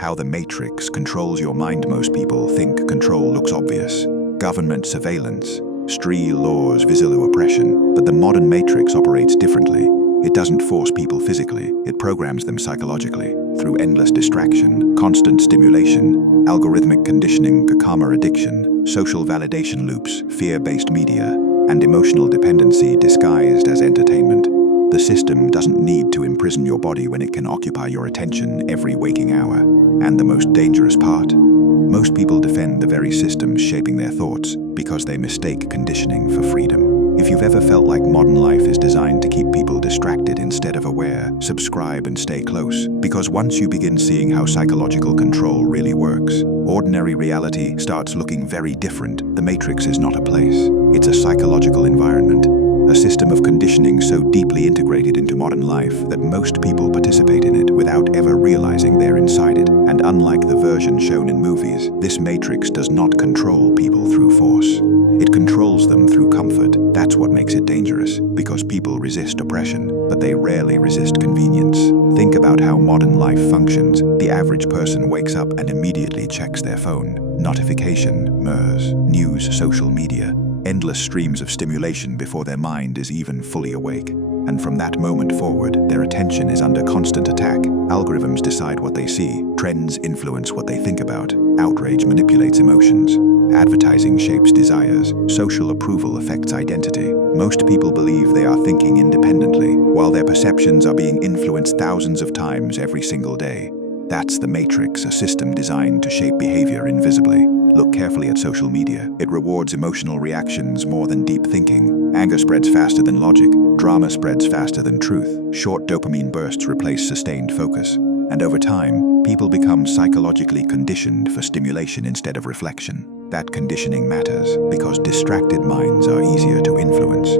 How the Matrix controls your mind. Most people think control looks obvious. Government surveillance, street laws, visual oppression. But the modern Matrix operates differently. It doesn't force people physically, it programs them psychologically. Through endless distraction, constant stimulation, algorithmic conditioning, karma addiction, social validation loops, fear-based media, and emotional dependency disguised as entertainment. The system doesn't need to imprison your body when it can occupy your attention every waking hour. And the most dangerous part, most people defend the very systems shaping their thoughts because they mistake conditioning for freedom. If you've ever felt like modern life is designed to keep people distracted instead of aware, subscribe and stay close. Because once you begin seeing how psychological control really works, ordinary reality starts looking very different. The Matrix is not a place, it's a psychological environment. A system of conditioning so deeply integrated into modern life that most people participate in it without ever realizing they're inside it. And unlike the version shown in movies, this Matrix does not control people through force. It controls them through comfort. That's what makes it dangerous, because people resist oppression, but they rarely resist convenience. Think about how modern life functions. The average person wakes up and immediately checks their phone. Notification, MERS, news, social media. Endless streams of stimulation before their mind is even fully awake. And from that moment forward, their attention is under constant attack. Algorithms decide what they see. Trends influence what they think about. Outrage manipulates emotions. Advertising shapes desires. Social approval affects identity. Most people believe they are thinking independently, while their perceptions are being influenced thousands of times every single day. That's the Matrix, a system designed to shape behavior invisibly. Look carefully at social media. It rewards emotional reactions more than deep thinking. Anger spreads faster than logic. Drama spreads faster than truth. Short dopamine bursts replace sustained focus. And over time, people become psychologically conditioned for stimulation instead of reflection. That conditioning matters because distracted minds are easier to influence.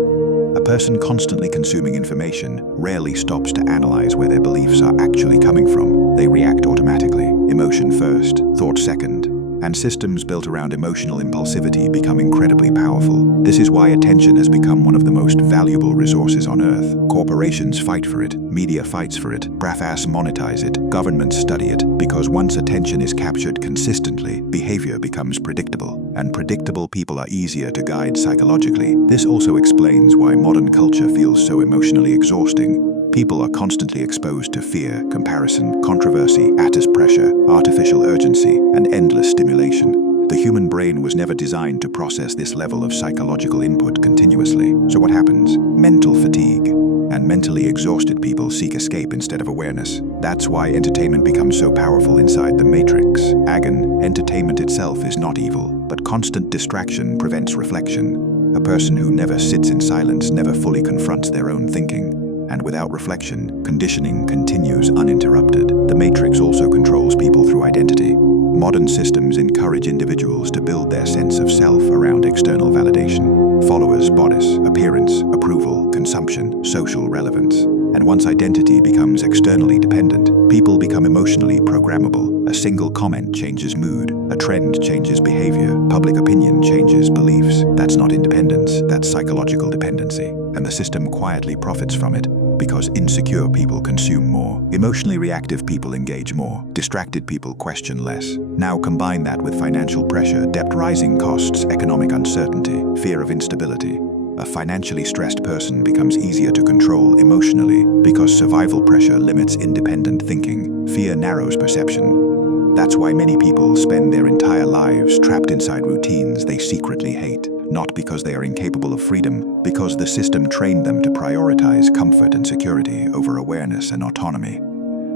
A person constantly consuming information rarely stops to analyze where their beliefs are actually coming from. They react automatically, emotion first, thought second. And systems built around emotional impulsivity become incredibly powerful. This is why attention has become one of the most valuable resources on Earth. Corporations fight for it, media fights for it, broadcasts monetize it, governments study it, because once attention is captured consistently, behavior becomes predictable. And predictable people are easier to guide psychologically. This also explains why modern culture feels so emotionally exhausting. People are constantly exposed to fear, comparison, controversy, status pressure, artificial urgency, and endless stimulation. The human brain was never designed to process this level of psychological input continuously. So what happens? Mental fatigue. And mentally exhausted people seek escape instead of awareness. That's why entertainment becomes so powerful inside the Matrix. Again, entertainment itself is not evil, but constant distraction prevents reflection. A person who never sits in silence never fully confronts their own thinking. And without reflection, conditioning continues uninterrupted. The Matrix also controls people through identity. Modern systems encourage individuals to build their sense of self around external validation. Followers, bodies, appearance, approval, consumption, social relevance. And once identity becomes externally dependent, people become emotionally programmable. A single comment changes mood, a trend changes behavior, public opinion changes beliefs. That's not independence, that's psychological dependency. And the system quietly profits from it because insecure people consume more, emotionally reactive people engage more, distracted people question less. Now combine that with financial pressure, debt, rising costs, economic uncertainty, fear of instability. A financially stressed person becomes easier to control emotionally because survival pressure limits independent thinking. Fear narrows perception. That's why many people spend their entire lives trapped inside routines they secretly hate. Not because they are incapable of freedom, because the system trained them to prioritize comfort and security over awareness and autonomy.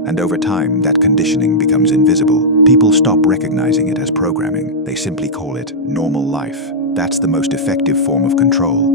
And over time, that conditioning becomes invisible. People stop recognizing it as programming. They simply call it normal life. That's the most effective form of control.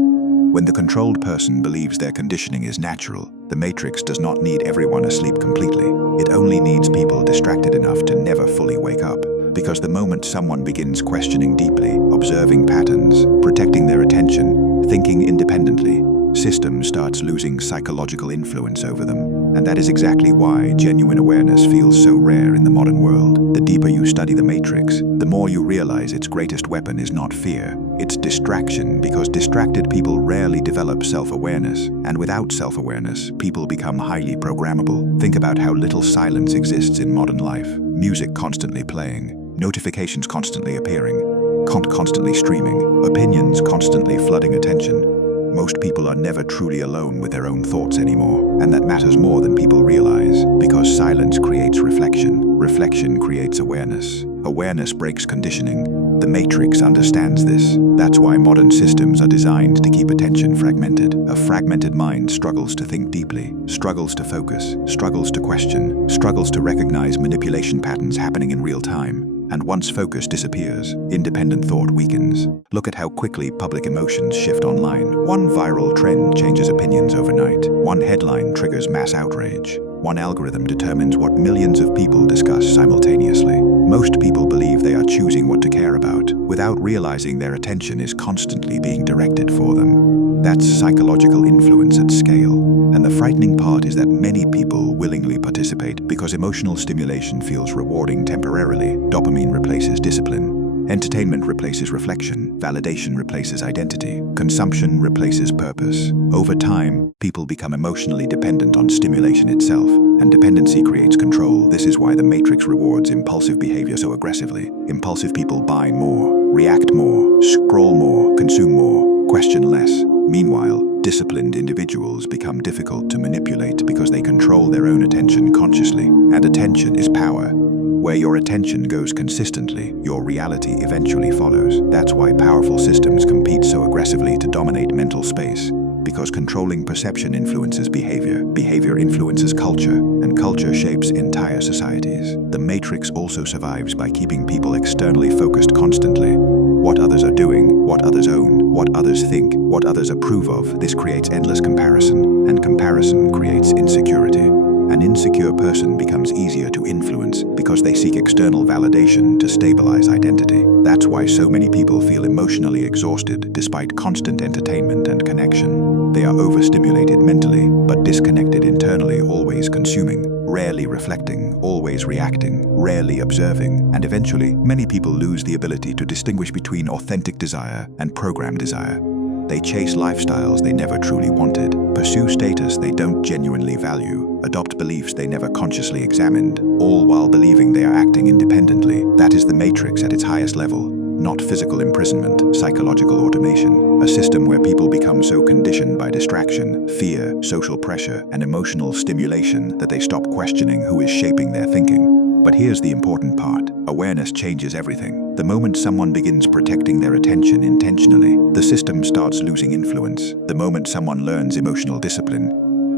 When the controlled person believes their conditioning is natural, the Matrix does not need everyone asleep completely. It only needs people distracted enough to never fully wake up. Because the moment someone begins questioning deeply, observing patterns, protecting their attention, thinking independently, system starts losing psychological influence over them. And that is exactly why genuine awareness feels so rare in the modern world. The deeper you study the matrix, the more you realize its greatest weapon is not fear, it's distraction, because distracted people rarely develop self-awareness. And without self-awareness, people become highly programmable. Think about how little silence exists in modern life. Music constantly playing, notifications constantly appearing, constantly streaming, opinions constantly flooding attention. Most people are never truly alone with their own thoughts anymore, and that matters more than people realize, because silence creates reflection. Reflection creates awareness. Awareness breaks conditioning. The matrix understands this. That's why modern systems are designed to keep attention fragmented. A fragmented mind struggles to think deeply, struggles to focus, struggles to question, struggles to recognize manipulation patterns happening in real time. And once focus disappears, independent thought weakens. Look at how quickly public emotions shift online. One viral trend changes opinions overnight. One headline triggers mass outrage. One algorithm determines what millions of people discuss simultaneously. Most people believe they are choosing what to care about, without realizing their attention is constantly being directed for them. That's psychological influence at scale. And the frightening part is that many people willingly participate because emotional stimulation feels rewarding temporarily. Dopamine replaces discipline. Entertainment replaces reflection. Validation replaces identity. Consumption replaces purpose. Over time, people become emotionally dependent on stimulation itself, and dependency creates control. This is why the matrix rewards impulsive behavior so aggressively. Impulsive people buy more, react more, scroll more, consume more, question less. Meanwhile, disciplined individuals become difficult to manipulate because they control their own attention consciously. And attention is power. Where your attention goes consistently, your reality eventually follows. That's why powerful systems compete so aggressively to dominate mental space. Because controlling perception influences behavior, behavior influences culture, and culture shapes entire societies. The matrix also survives by keeping people externally focused constantly. What others are doing, what others own, what others think, what others approve of. This creates endless comparison, and comparison creates insecurity. An insecure person becomes easier to influence because they seek external validation to stabilize identity. That's why so many people feel emotionally exhausted despite constant entertainment and connection. They are overstimulated mentally, but disconnected internally, always consuming, rarely reflecting, always reacting, rarely observing, and eventually, many people lose the ability to distinguish between authentic desire and programmed desire. They chase lifestyles they never truly wanted, pursue status they don't genuinely value, adopt beliefs they never consciously examined, all while believing they are acting independently. That is the matrix at its highest level, not physical imprisonment, psychological automation, a system where people become so conditioned by distraction, fear, social pressure, and emotional stimulation that they stop questioning who is shaping their thinking. But here's the important part. Awareness changes everything. The moment someone begins protecting their attention intentionally, the system starts losing influence. The moment someone learns emotional discipline,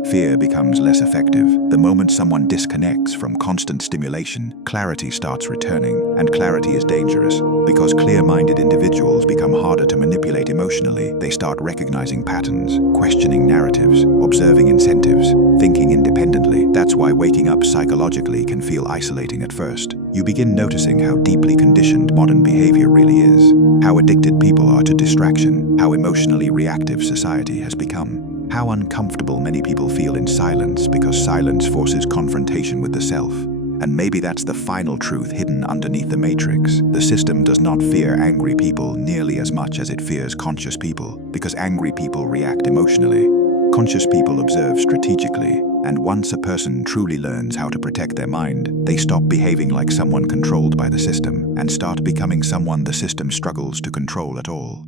fear becomes less effective. The moment someone disconnects from constant stimulation, clarity starts returning. And clarity is dangerous, because clear-minded individuals become harder to manipulate emotionally. They start recognizing patterns, questioning narratives, observing incentives, thinking independently. That's why waking up psychologically can feel isolating at first. You begin noticing how deeply conditioned modern behavior really is, how addicted people are to distraction, how emotionally reactive society has become. How uncomfortable many people feel in silence because silence forces confrontation with the self. And maybe that's the final truth hidden underneath the matrix. The system does not fear angry people nearly as much as it fears conscious people, because angry people react emotionally. Conscious people observe strategically, and once a person truly learns how to protect their mind, they stop behaving like someone controlled by the system and start becoming someone the system struggles to control at all.